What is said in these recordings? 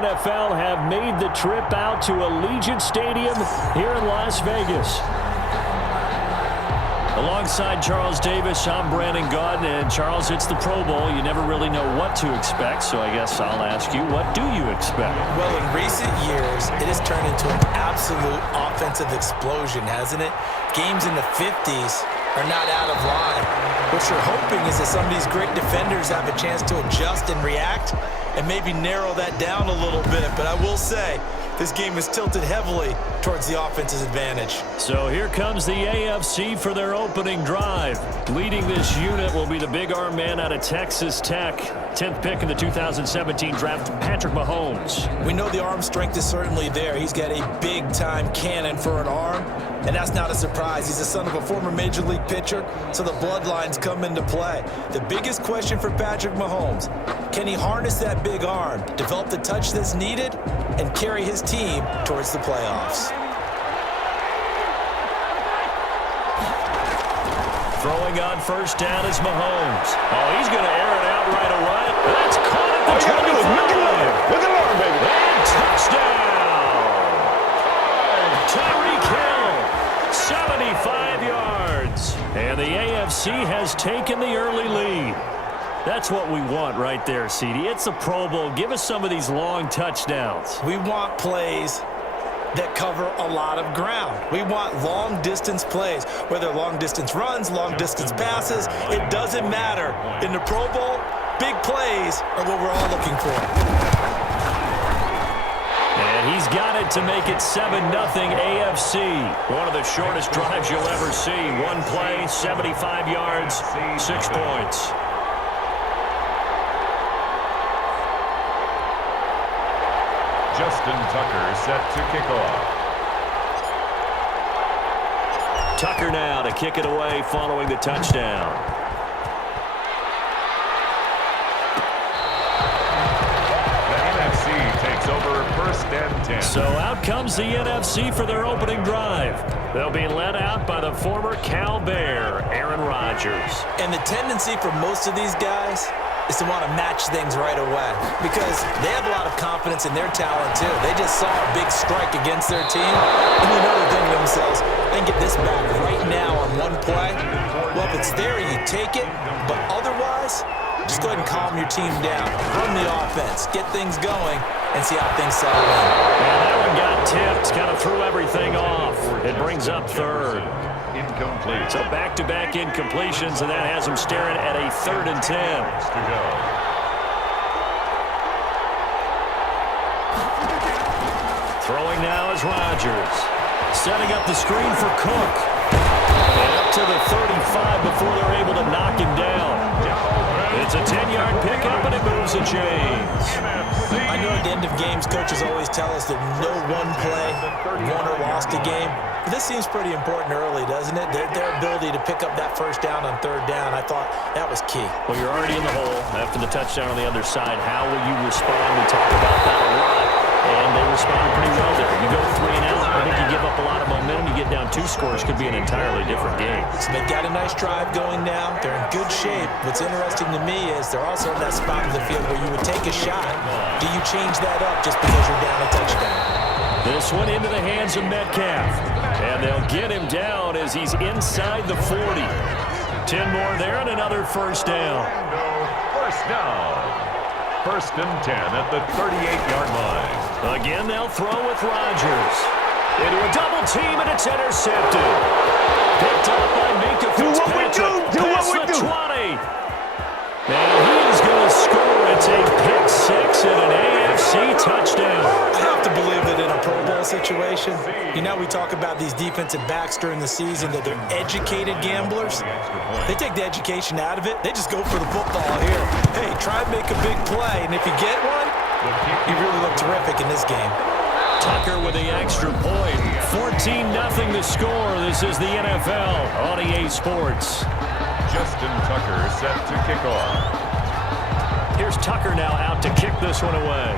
NFL have made the trip out to Allegiant Stadium here in Las Vegas. Alongside Charles Davis, I'm Brandon Gaudin, and Charles, it's the Pro Bowl. You never really know what to expect, so I guess I'll ask you, what do you expect? Well, in recent years, it has turned into an absolute offensive explosion, hasn't it? Games in the 50s are not out of line. What you're hoping is that some of these great defenders have a chance to adjust and react and maybe narrow that down a little bit. But I will say, this game is tilted heavily towards the offense's advantage. So here comes the AFC for their opening drive. Leading this unit will be the big arm man out of Texas Tech. 10th pick in the 2017 draft, Patrick Mahomes. We know the arm strength is certainly there. He's got a big-time cannon for an arm, and that's not a surprise. He's the son of a former Major League pitcher, so the bloodlines come into play. The biggest question for Patrick Mahomes, can he harness that big arm, develop the touch that's needed, and carry his team towards the playoffs? Throwing on first down is Mahomes. Oh, he's going to air it out right away. That's caught at the 25. Look at Lord, baby. And touchdown. Tyreek Hill, 75 yards. And the AFC has taken the early lead. That's what we want right there, CD. It's a Pro Bowl. Give us some of these long touchdowns. We want plays that cover a lot of ground. We want long-distance plays, whether long-distance runs, long-distance passes. It doesn't matter. In the Pro Bowl, big plays are what we're all looking for. And he's got it to make it 7-0 AFC. One of the shortest drives you'll ever see. One play, 75 yards, 6 points. Justin Tucker set to kick off. Tucker now to kick it away following the touchdown. The NFC takes over first and 10. So out comes the NFC for their opening drive. They'll be led out by the former Cal Bear, Aaron Rodgers. And the tendency for most of these guys is to want to match things right away because they have a lot of confidence in their talent too. They just saw a big strike against their team, and you know they're thinking to themselves, I can get this back right now on one play. Well, if it's there, you take it, but otherwise, just go ahead and calm your team down. Run the offense, get things going, and see how things settle in. And that one got tipped, kind of threw everything off. It brings up third. Incomplete. So back-to-back incompletions, and that has them staring at a 3rd and 10. To go. Throwing now is Rodgers. Setting up the screen for Cook. And up to the 35 before they're able to knock him down. It's a 10-yard pickup, and it moves the chains. I know at the end of games, coaches always tell us that no one play won or lost a game. But this seems pretty important early, doesn't it? Their ability to pick up that first down on 3rd down, I thought that was key. Well, you're already in the hole after the touchdown on the other side. How will you respond? We talk about that a lot, and they respond pretty well there. You go 3 and out, I think you give up a lot of momentum. You get down 2 scores, could be an entirely different game. So they've got a nice drive going now. They're in good shape. What's interesting to me is they're also in that spot of the field where you would take a shot. Do you change that up just because you're down a touchdown? This one into the hands of Metcalf. And they'll get him down as he's inside the 40. 10 more there and another first down. First down. 1st and 10 at the 38-yard line. Again, they'll throw with Rodgers. Into a double team, and it's intercepted. Picked up by Minka Fitzpatrick. Do what we do. 20. And he is going to score. It's a pick 6 and an AFC touchdown. I have to believe that in a Pro Bowl situation, you know, we talk about these defensive backs during the season, that they're educated gamblers. They take the education out of it. They just go for the football here. Hey, try and make a big play, and if you get one, you really look terrific in this game. Tucker with the extra point. 14-0 the score. This is the NFL on EA Sports. Justin Tucker set to kick off. Here's Tucker now out to kick this one away.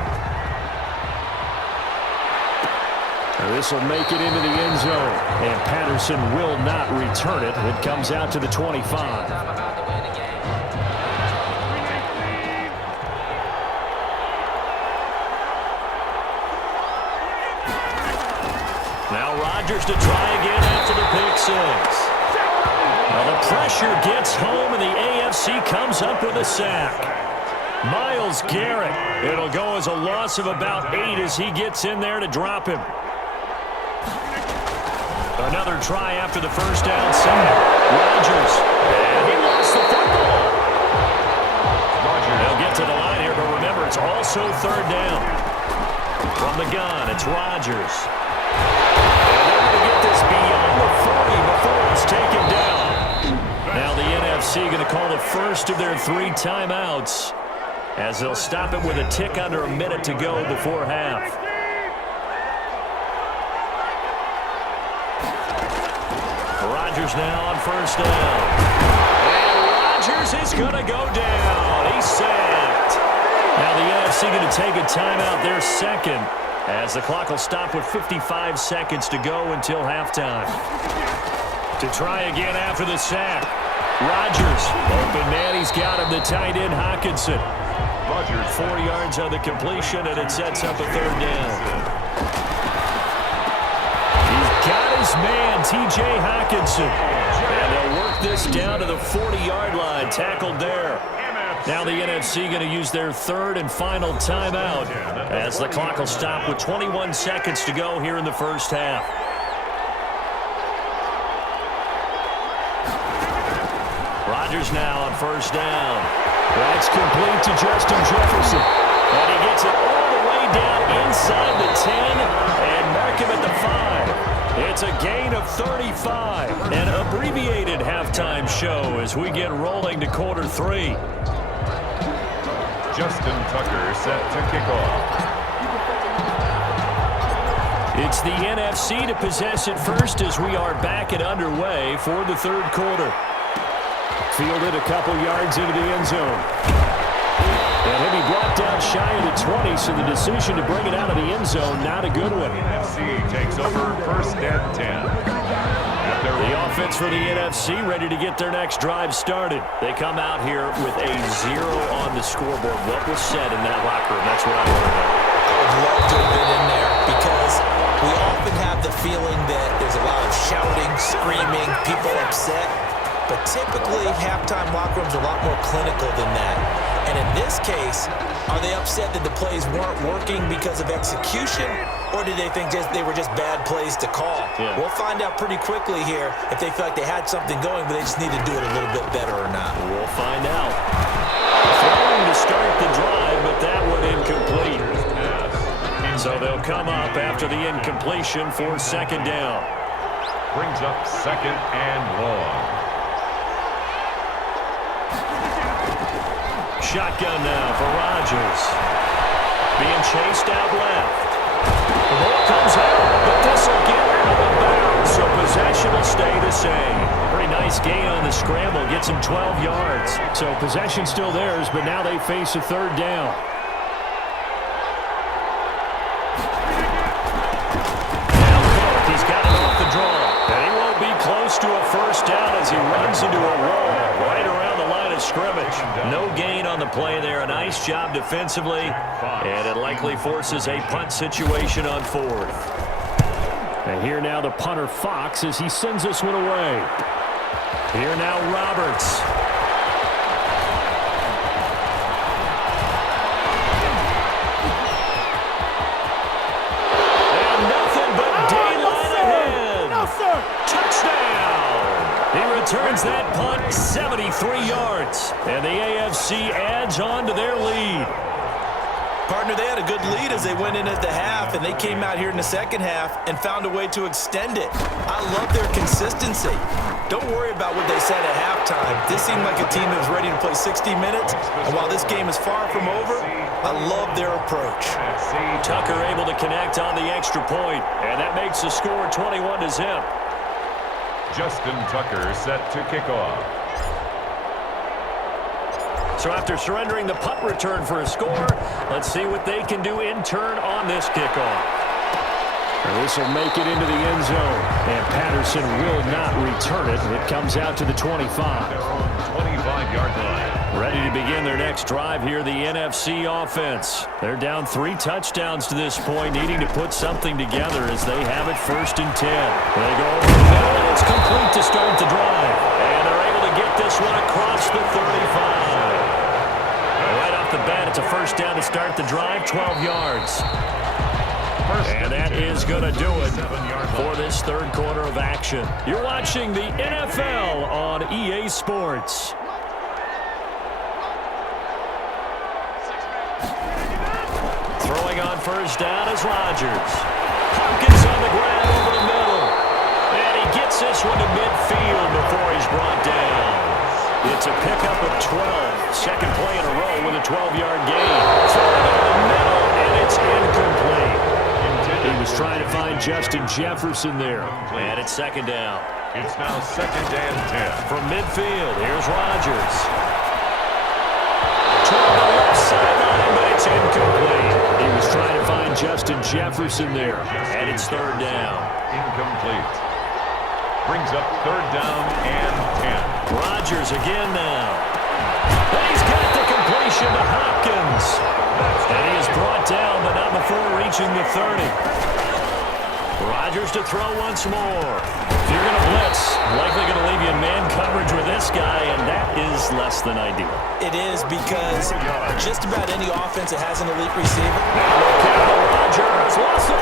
This will make it into the end zone, and Patterson will not return it. It comes out to the 25. Rodgers to try again after the pick six. Well, the pressure gets home, and the AFC comes up with a sack. Myles Garrett. It'll go as a loss of about 8 as he gets in there to drop him. Another try after the first down sack. Rodgers. And he lost the football. They'll get to the line here, but remember, it's also third down. From the gun, it's Rodgers. And they're going to get this beyond the 40 before it's taken down. Now the NFC going to call the first of their 3 timeouts as they'll stop it with a tick under a minute to go before half. Rodgers now on first down. And Rodgers is going to go down. He's sacked. Now the NFC going to take a timeout, their second, as the clock will stop with 55 seconds to go until halftime. To try again after the sack. Rodgers, open man, he's got him, the tight end Hockenson. Rodgers 4 yards on the completion, and it sets up a third down. He's got his man, T.J. Hockenson. And they'll work this down to the 40-yard line, tackled there. Now the NFC going to use their third and final timeout as the clock will stop with 21 seconds to go here in the first half. Rodgers now on first down. That's complete to Justin Jefferson. And he gets it all the way down inside the 10 and mark him at the 5. It's a gain of 35. An abbreviated halftime show as we get rolling to quarter 3. Justin Tucker set to kick off. It's the NFC to possess it first as we are back and underway for the third quarter. Fielded a couple yards into the end zone. And he'll be brought down shy of the 20, so the decision to bring it out of the end zone, not a good one. NFC takes over first and 10. The offense for the NFC ready to get their next drive started. They come out here with a 0 on the scoreboard. What was said in that locker room? That's what I want to know. I would love to have been in there because we often have the feeling that there's a lot of shouting, screaming, people upset. But typically, halftime locker rooms are a lot more clinical than that. And in this case, are they upset that the plays weren't working because of execution, or did they think they were just bad plays to call? Yeah. We'll find out pretty quickly here if they feel like they had something going, but they just need to do it a little bit better or not. We'll find out. Throwing to start the drive, but that one incomplete. So they'll come up after the incompletion for second down. Brings up second and long. Shotgun now for Rodgers. Being chased out left. The ball comes out, but this will get out of bounds, so possession will stay the same. Pretty nice gain on the scramble, gets him 12 yards. So possession still theirs, but now they face a third down. Now Cook, he's got it off the draw. And he won't be close to a first down as he runs into a wall right around the line of scrimmage. No gain on the play there. A nice job defensively, and it likely forces a punt situation on fourth. And here now the punter Fox as he sends this one away. Here now Roberts. And nothing but daylight ahead. Touchdown! He returns that punt 73 yards, and the AFC adds on to their lead. Partner, they had a good lead as they went in at the half, and they came out here in the second half and found a way to extend it. I love their consistency. Don't worry about what they said at halftime. This seemed like a team that was ready to play 60 minutes, and while this game is far from over, I love their approach. Tucker able to connect on the extra point, and that makes the score 21-0. Justin Tucker set to kick off. So after surrendering the punt return for a score, let's see what they can do in turn on this kickoff. This will make it into the end zone, and Patterson will not return it. It comes out to the 25. 25-yard line. Ready to begin their next drive here, the NFC offense. They're down 3 touchdowns to this point, needing to put something together as they have it 1st and 10. They go over the middle, and it's complete to start the drive. And they're able to get this one across the 35. Right off the bat, it's a 1st down to start the drive, 12 yards. And that is going to do it for this 3rd quarter of action. You're watching the NFL on EA Sports. Throwing on 1st down is Rodgers. Hopkins on the grab over the middle. And he gets this one to midfield before he's brought down. It's a pickup of 12. Second play in a row with a 12-yard gain. Throwing over the middle, and it's incomplete. He was trying to find Justin Jefferson there. And it's 2nd down. It's now 2nd and 10. From midfield, here's Rodgers. Toward the left sideline, but it's incomplete. He was trying to find Justin Jefferson there. And it's 3rd down. Incomplete. Brings up 3rd down and 10. Rodgers again now. And he's got the completion to Hopkins. And he is brought down, but not before reaching the 30. Rodgers to throw once more. If you're going to blitz, likely going to leave you in man coverage with this guy, and that is less than ideal. It is, because just about any offense that has an elite receiver. Now look out, Rodgers lost it.